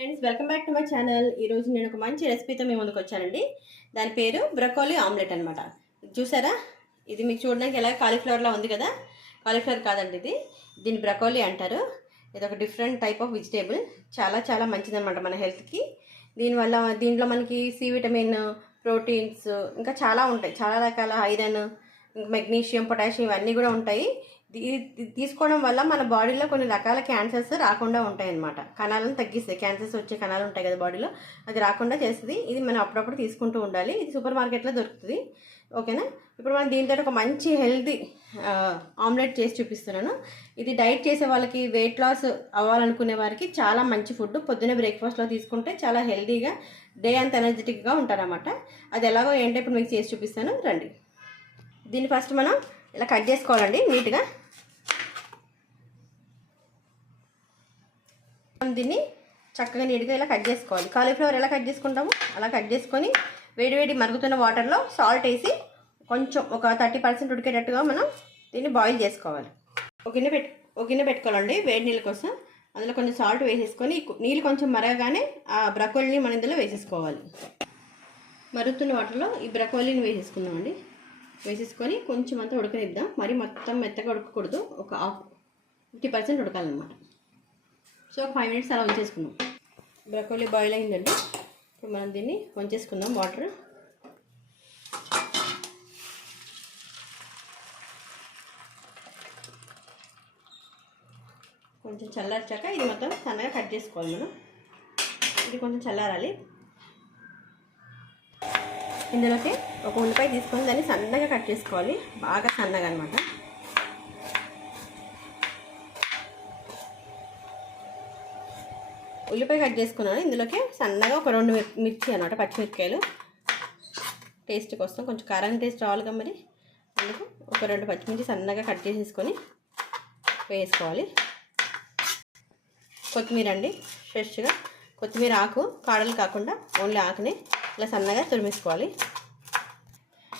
Friends welcome back to my channel ఈరోజు నేను ఒక మంచి రెసిపీతో మీ ముందుకు వచ్చానండి. దాని పేరు బ్రకోలీ ఆమ్లెట్ అనమాట చూసారా? ఇది మీకు చూడడానికి ఎలా కాలీఫ్లవర్లా ఉంది కదా? కాలీఫ్లవర్ కాదండి ఇది. దీన్ని బ్రకోలీ అంటారు. ఇది ఒక డిఫరెంట్ టైప్ ఆఫ్ వెజిటేబుల్ చాలా చాలా మంచిదనమాట మన హెల్త్కి దీనివల్ల దీంట్లో మనకి సి విటమిన్ ప్రోటీన్స్ ఇంకా చాలా ఉంటాయి. చాలా రకాల ఐరన్ మెగ్నీషియం పొటాషియం ఇవన్నీ కూడా ఉంటాయి. తీసుకోవడం వల్ల మన బాడీలో కొన్ని రకాల క్యాన్సర్స్ రాకుండా ఉంటాయి అన్నమాట కణాలను తగ్గిస్తాయి. క్యాన్సర్స్ వచ్చే కణాలు ఉంటాయి కదా బాడీలో. అది రాకుండా చేస్తుంది. ఇది మనం అప్పుడప్పుడు తీసుకుంటూ ఉండాలి. ఇది సూపర్ మార్కెట్లో దొరుకుతుంది. ఓకేనా? ఇప్పుడు మనం దీంతో ఒక మంచి హెల్తీ ఆమ్లెట్ చేసి చూపిస్తున్నాను. ఇది డైట్ చేసే వాళ్ళకి వెయిట్ లాస్ అవ్వాలనుకునే వారికి చాలా మంచి ఫుడ్. పొద్దున్నే బ్రేక్ఫాస్ట్లో తీసుకుంటే చాలా హెల్తీగా డే అంత ఎనర్జెటిక్గా ఉంటారన్నమాట. అది ఎలాగో ఏంటో ఇప్పుడు మీకు చేసి చూపిస్తాను. రండి. దీన్ని ఫస్ట్ మనం ఇలా కట్ చేసుకోవాలండి నీట్గా మనం దీన్ని చక్కగా నీట్గా ఇలా కట్ చేసుకోవాలి. కాలీఫ్లవర్ ఎలా కట్ చేసుకుంటాము అలా కట్ చేసుకొని వేడివేడి మరుగుతున్న వాటర్లో సాల్ట్ వేసి కొంచెం ఒక థర్టీ పర్సెంట్ ఉడికేటట్టుగా మనం దీన్ని బాయిల్ చేసుకోవాలి. ఒక గిన్నె పెట్టు ఒక గిన్నె పెట్టుకోవాలండి వేడి నీళ్ళ కోసం. అందులో కొంచెం సాల్ట్ వేసేసుకొని నీళ్ళు కొంచెం మరగగానే ఆ బ్రకోలీని మనం ఇందులో వేసేసుకోవాలి. మరుగుతున్న వాటర్లో ఈ బ్రకోలీని వేసేసుకుందామండి. వేసేసుకొని కొంచెం అంతా ఉడకనిద్దాం. మరి మొత్తం మెత్తగా ఉడకకూడదు. ఒక హాఫ్ ఫిఫ్టీ పర్సెంట్ ఉడకాలన్నమాట. సో ఒక ఫైవ్ మినిట్స్ అలా ఉంచేసుకుందాం. బ్రకోలీ బాయిల్ అయిందండి. ఇప్పుడు మనం దీన్ని వంచేసుకుందాం వాటర్. కొంచెం చల్లార్చాక ఇది మొత్తం సన్నగా కట్ చేసుకోవాలి మనం. ఇది కొంచెం చల్లారాలి. ఇందులోకి ఒక ఉల్లిపాయ తీసుకొని దాన్ని సన్నగా కట్ చేసుకోవాలి. బాగా సన్నగా అనమాట ఉల్లిపాయ కట్ చేసుకున్నాను. ఇందులోకి సన్నగా ఒక రెండు మిర్చి అనమాట పచ్చిమిరపకాయలు. టేస్ట్ కోసం కొంచెం కారం టేస్ట్ రావాలిగా మరి. అందుకు ఒక రెండు పచ్చిమిర్చి సన్నగా కట్ చేసేసుకొని వేసుకోవాలి. కొత్తిమీర అండి ఫ్రెష్గా. కొత్తిమీర ఆకు కాడలు కాకుండా ఓన్లీ ఆకుని ఇలా సన్నగా తురిమేసుకోవాలి.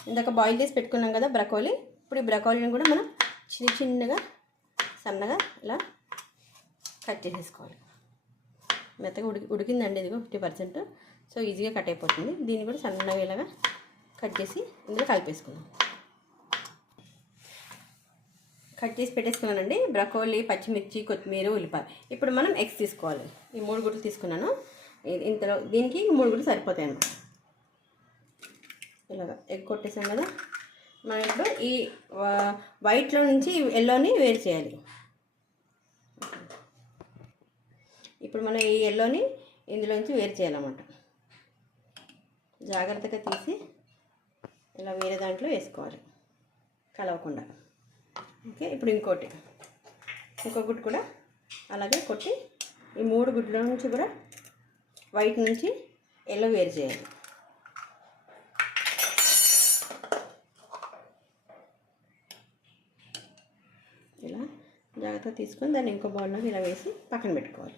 ఇందాక బాయిల్ చేసి పెట్టుకున్నాం కదా బ్రకోలీ. ఇప్పుడు ఈ బ్రకోలీని కూడా మనం చిన్న చిన్నగా సన్నగా ఇలా కట్ చేసేసుకోవాలి. మెత్తగా ఉడికి ఉడికిందండి ఇదిగో ఫిఫ్టీ పర్సెంట్ సో ఈజీగా కట్ అయిపోతుంది. దీన్ని కూడా సన్నగా ఇలాగా కట్ చేసి ఇందులో కలిపేసుకుందాం. కట్ చేసి పెట్టేసుకున్నానండి. బ్రకోలీ పచ్చిమిర్చి కొత్తిమీర ఉల్లిపాయ. ఇప్పుడు మనం ఎగ్స్ తీసుకోవాలి. ఈ మూడు గుడ్లు తీసుకున్నాను. ఇంతలో దీనికి మూడు గుడ్లు సరిపోతాయి అన్నమాట ఇలాగ ఎగ్ కొట్టేసాం కదా. మనం ఇప్పుడు ఈ వైట్లో నుంచి ఎల్లోని వేరు చేయాలి. ఇప్పుడు మనం ఈ ఎల్లోని ఇందులోంచి వేరు చేయాలన్నమాట. జాగ్రత్తగా తీసి ఇలా వేరే దాంట్లో వేసుకోవాలి. కలవకుండా. ఓకే ఇప్పుడు ఇంకోటి. ఇంకో గుడ్డు కూడా అలాగే కొట్టి ఈ మూడు గుడ్ల నుంచి కూడా వైట్ నుంచి ఎల్లో వేరు చేయాలి ఇలా జాగ్రత్తగా తీసుకొని దాన్ని ఇంకో బౌల్లోకి ఇలా వేసి పక్కన పెట్టుకోవాలి.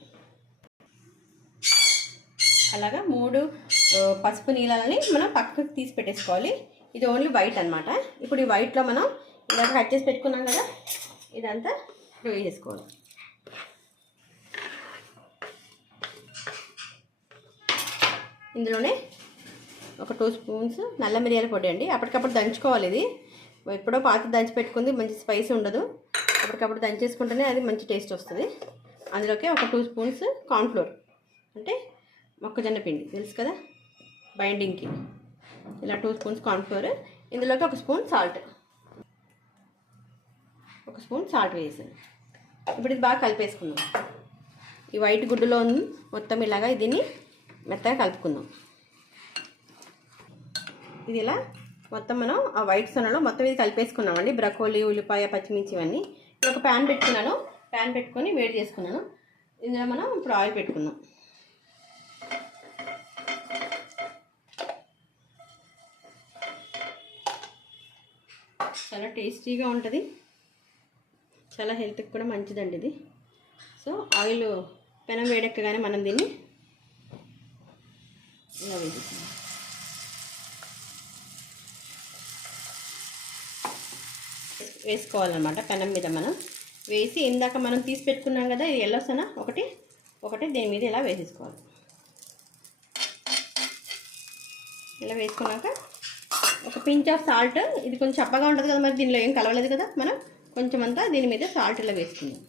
అలాగా మూడు పసుపు నీళ్ళని మనం పక్కకు తీసి పెట్టేసుకోవాలి. ఇది ఓన్లీ వైట్ అనమాట ఇప్పుడు ఈ వైట్లో మనం ఇలా కట్ చేసి పెట్టుకున్నాం కదా ఇదంతా ఇప్పుడు వేసేసుకోవాలి ఇందులోనే ఒక టూ స్పూన్స్ నల్ల మిరియాల పొడి అండి. అప్పటికప్పుడు దంచుకోవాలి ఇది. ఎప్పుడో పాత దంచి పెట్టుకుంది మంచి స్పైసీ ఉండదు. అప్పటికప్పుడు దంచేసుకుంటేనే అది మంచి టేస్ట్ వస్తుంది. అందులోకి ఒక టూ స్పూన్స్ కార్న్ఫ్లోర్ అంటే మొక్కజొన్న పిండి తెలుసు కదా? బైండింగ్కి ఇలా టూ స్పూన్స్ కార్న్ఫ్లోర్ ఇందులోకి ఒక స్పూన్ సాల్ట్ ఒక స్పూన్ సాల్ట్ వేసాను ఇప్పుడు ఇది బాగా కలిపేసుకుందాం. ఈ వైట్ గుడ్డులో మొత్తం ఇలాగా దీన్ని మెత్తగా కలుపుకుందాం. ఇది ఇలా మొత్తం మనం ఆ వైట్ సొనలో మొత్తం ఇది కలిపేసుకున్నామండి. బ్రకోలీ ఉల్లిపాయ పచ్చిమిర్చి ఇవన్నీ ఒక ప్యాన్ పెట్టుకున్నాను. ప్యాన్ పెట్టుకొని వేడి చేసుకున్నాను. ఇందులో మనం ఇప్పుడు ఆయిల్ పెట్టుకుందాం. చాలా టేస్టీగా ఉంటుంది. చాలా హెల్త్కి కూడా మంచిదండి ఇది. సో ఆయిల్ పెనం వేడెక్కగానే మనం దీన్ని ఇలా వేసేసాం వేసుకోవాలన్నమాట పెనం మీద మనం. వేసి ఇందాక మనం తీసి పెట్టుకున్నాం కదా ఇది ఎల్లోసన? ఒకటి. ఒకటి దీని మీద ఇలా వేసేసుకోవాలి. ఇలా వేసుకున్నాక ఒక పించ్ ఆఫ్ సాల్ట్ ఇది కొంచెం చప్పగా ఉంటుంది కదా మరి దీనిలో ఏం కలవలేదు కదా మనం. కొంచెం అంతా దీని మీద సాల్ట్ ఇలా వేసుకుందాం.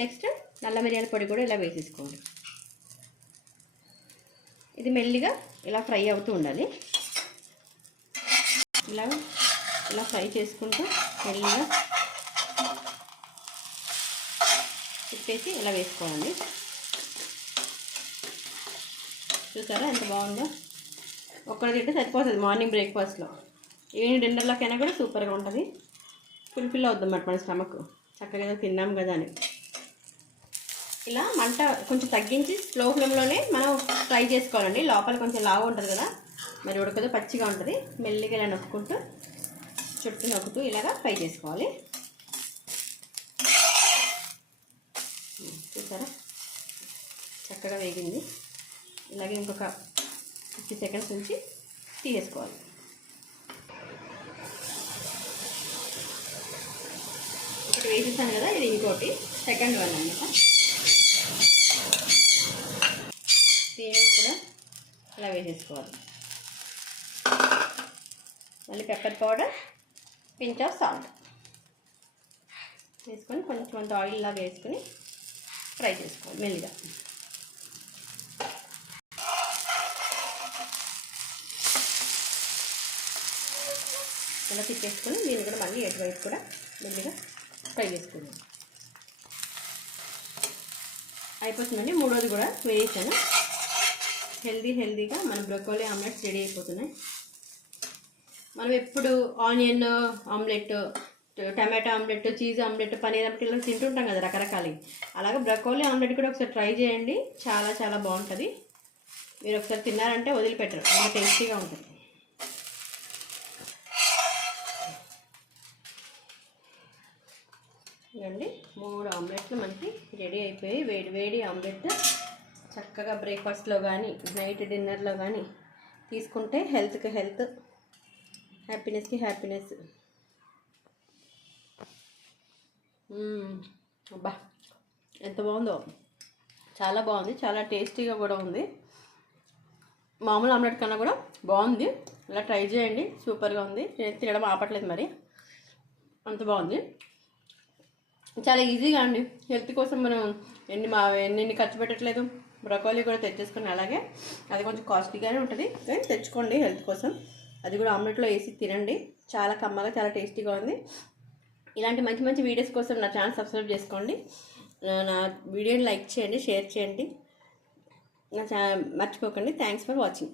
నెక్స్ట్ నల్ల మిరియాల పొడి కూడా ఇలా వేసేసుకోవాలి ఇది మెల్లిగా ఇలా ఫ్రై అవుతూ ఉండాలి. ఇలా ఇలా ఫ్రై చేసుకుంటూ మెల్లిగా తిప్పేసి ఇలా వేసుకోవాలి. చూసారా ఎంత బాగుందో? ఒక్కడ తింటే సరిపోతుంది మార్నింగ్ బ్రేక్ఫాస్ట్లో. ఈవినింగ్ డిన్నర్లోకైనా కూడా సూపర్గా ఉంటుంది. ఫుల్ఫిల్ అవుద్ది అన్నమాట మన స్టమక్. చక్కగా తిన్నాం కదా అని. ఇలా మంట కొంచెం తగ్గించి స్లో ఫ్లేమ్లోనే మనం ఫ్రై చేసుకోవాలండి. లోపల కొంచెం లావు ఉంటుంది కదా మరి ఉడకదు పచ్చిగా ఉంటుంది. మెల్లిగా ఇలా నొక్కుంటూ చుట్టూ నొక్కుతూ ఇలాగా ఫ్రై చేసుకోవాలి. చూసారా? చక్కగా వేగింది. ఇలాగే ఇంకొక ఫిఫ్టీ సెకండ్స్ నుంచి తీసేసుకోవాలి. ఒకటి వేసేసాను కదా ఇది ఇంకోటి సెకండ్ వన్ అనమాట సేమ్ కూడా ఇలా వేసేసుకోవాలి. మళ్ళీ pepper powder pinch of salt వేసుకొని కొంచెం అంత ఆయిల్ లాగా వేసుకొని ఫ్రై చేసుకోవాలి మెల్లిగా ఇలా తిప్పేసుకొని దీన్ని కూడా మళ్ళీ ఎటువైపు కూడా మెల్లిగా ఫ్రై చేసుకున్నాను అయిపోతుందండి మూడోది కూడా వేసాను హెల్దీ హెల్దీగా మన బ్రొకోలీ ఆమ్లెట్స్ రెడీ అయిపోతున్నాయి మనం ఎప్పుడు onion omelette tomato omelette cheese omelette paneer omelette ఇలా తింటుంటాం కదా రకరకాలు. అలాగే బ్రకోలీ ఆమ్లెట్ కూడా ఒకసారి ట్రై చేయండి. చాలా చాలా బాగుంటుంది. మీరు ఒకసారి తిన్నారంటే వదిలిపెట్టరు. చాలా టేస్టీగా ఉంటుంది. ఇదండి మూడు ఆమ్లెట్లు మనకి రెడీ అయిపోయి వేడి వేడి ఆమ్లెట్ చక్కగా బ్రేక్ఫాస్ట్లో కానీ నైట్ డిన్నర్లో కానీ తీసుకుంటే హెల్త్కి హెల్త్ హ్యాపీనెస్కి హ్యాపీనెస్. అబ్బా ఎంత బాగుందో. చాలా బాగుంది చాలా టేస్టీగా కూడా ఉంది. మామూలు ఆమ్లెట్ కన్నా కూడా బాగుంది. ఇలా ట్రై చేయండి సూపర్గా ఉంది. నేను తినడం ఆపట్లేదు మరి. అంత బాగుంది. చాలా ఈజీగా అండి. హెల్త్ కోసం మనం ఎన్ని మా ఎన్ని ఖర్చు పెట్టట్లేదు. బ్రకోలీ కూడా తెచ్చేసుకుని అలాగే. అది కొంచెం కాస్ట్లీగానే ఉంటుంది. కానీ తెచ్చుకోండి హెల్త్ కోసం. అది కూడా ఆమ్లెట్లో వేసి తినండి. చాలా కమ్మగా చాలా టేస్టీగా ఉంది. ఇలాంటి మంచి మంచి వీడియోస్ కోసం నా ఛానల్ సబ్స్క్రైబ్ చేసుకోండి. నా- వీడియోని లైక్ చేయండి షేర్ చేయండి. నా ఛా మర్చిపోకండి. Thanks for watching